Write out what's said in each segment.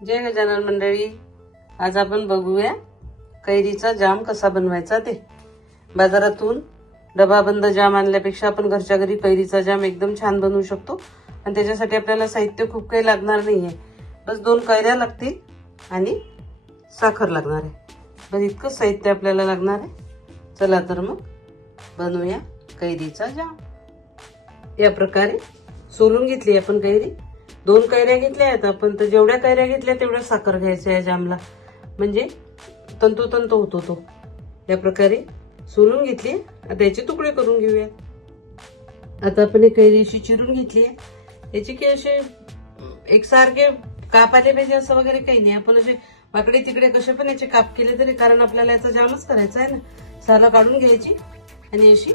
जय गजानन मंडळी, आज आपण बघूया कैरीचा जाम कसा बनवायचा ते। बाजारातून डबाबंद जाम आणल्यापेक्षा आपण घरच्या घरी कैरीचा जाम एकदम छान बनवू शकतो। आणि त्याच्यासाठी आपल्याला साहित्य खूप काही लागणार नाहीये, बस 2 कैऱ्या लागतील आणि साखर लागणार आहे। बस इतकंच साहित्य आपल्याला लागणार आहे। चला तर मग बनवूया कैरीचा जाम। या प्रकारे सोलून घेतली आपण कैरी। 2 कैऱ्या घेतल्या आहेत आपण, तर जेवढ्या कैऱ्या घेतल्या तेवढ्या साखर घ्यायचं आहे जामला, म्हणजे तंतोतंत होतो तो। या प्रकारे सोलून घेतली। आता याचे तुकडे करून घेऊया। आता आपण कैरी अशी चिरून घेतली आहे। याची की असे एकसारखे काप आले पाहिजे असं वगैरे काही नाही, आपण असे वाकडे तिकडे कसे पण याचे काप केले तरी, कारण आपल्याला याचा जामच करायचा आहे ना। साला काढून घ्यायची आणि अशी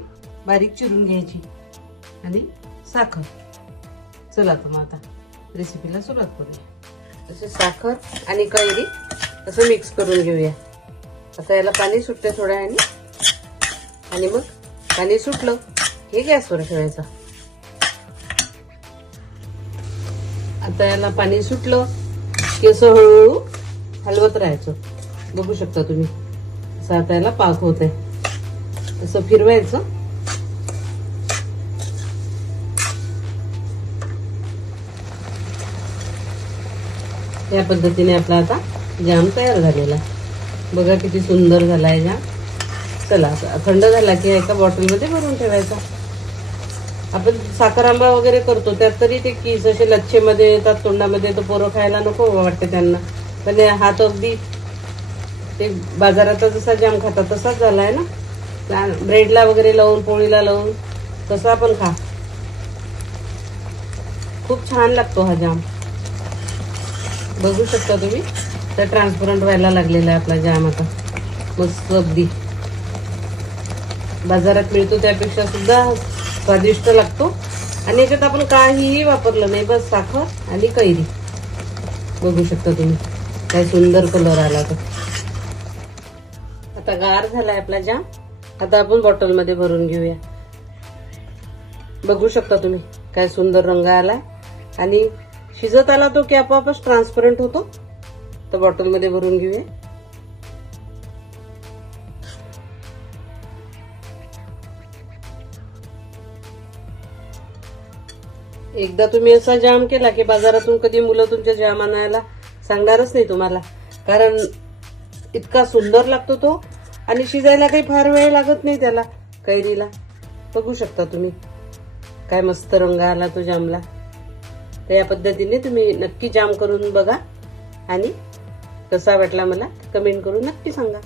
बारीक चिरून घ्यायची आणि साखर। चला तर मग आता रेसिपीला सुरुवात करूया। असे साखर आणि कैरी असं मिक्स करून घेऊया। आता याला पाणी सुटते थोड्या वेळाने, आणि मग पाणी सुटलं हे गॅसवर ठेवायचं। आता याला पाणी सुटलं की असं हळूहळू हलवत राहायचं। बघू शकता तुम्ही असं आता याला पाक होत आहे, असं फिरवायचं। या पद्धतीने आपला आता जाम तयार झालेला आहे। बघा किती सुंदर झाला आहे जाम। चला आता थंड झाला की एका बॉटलमध्ये भरून ठेवायचा। आपण साखर आंबा वगैरे करतो त्यात तरी ते किस असे लच्छेमध्ये येतात तोंडामध्ये, तर पोरं खायला नको वाटते त्यांना, पण हा तर अगदी ते बाजाराचा जसा जाम खातात तसाच झालाय ना। ब्रेडला वगैरे लावून, पोळीला लावून तसा पण खा, खूप छान लागतो हा जाम। बघू शकता तुम्ही तर ट्रान्सपरंट व्हायला लागलेला आहे आपला जाम आता, मस्त अगदी बाजारात मिळतो त्यापेक्षा सुद्धा स्वादिष्ट लागतो। आणि याच्यात आपण काहीही वापरलं नाही, बस साखर आणि कैरी। बघू शकता तुम्ही काय सुंदर कलर आला तो। आता गार झालाय आपला जाम। आता आपण बॉटल मध्ये भरून घेऊया। बघू शकता तुम्ही काय सुंदर रंग आलाय, आणि शिजत आला तो की आपोआपच ट्रान्सपरंट होतो। तर बॉटल मध्ये भरून घेऊया। एकदा तुम्ही असा जाम केला की बाजारातून कधी मुलं तुमच्या जाम आणायला सांगणारच नाही तुम्हाला, कारण इतका सुंदर लागतो तो, आणि शिजायला काही फार वेळ लागत नाही त्याला कैरीला। बघू शकता तुम्ही काय मस्त रंग आला तो जामला। तर या पद्धतीने तुम्ही नक्की जाम करून बघा, आणि कसा वाटला मला कमेंट करून नक्की सांगा।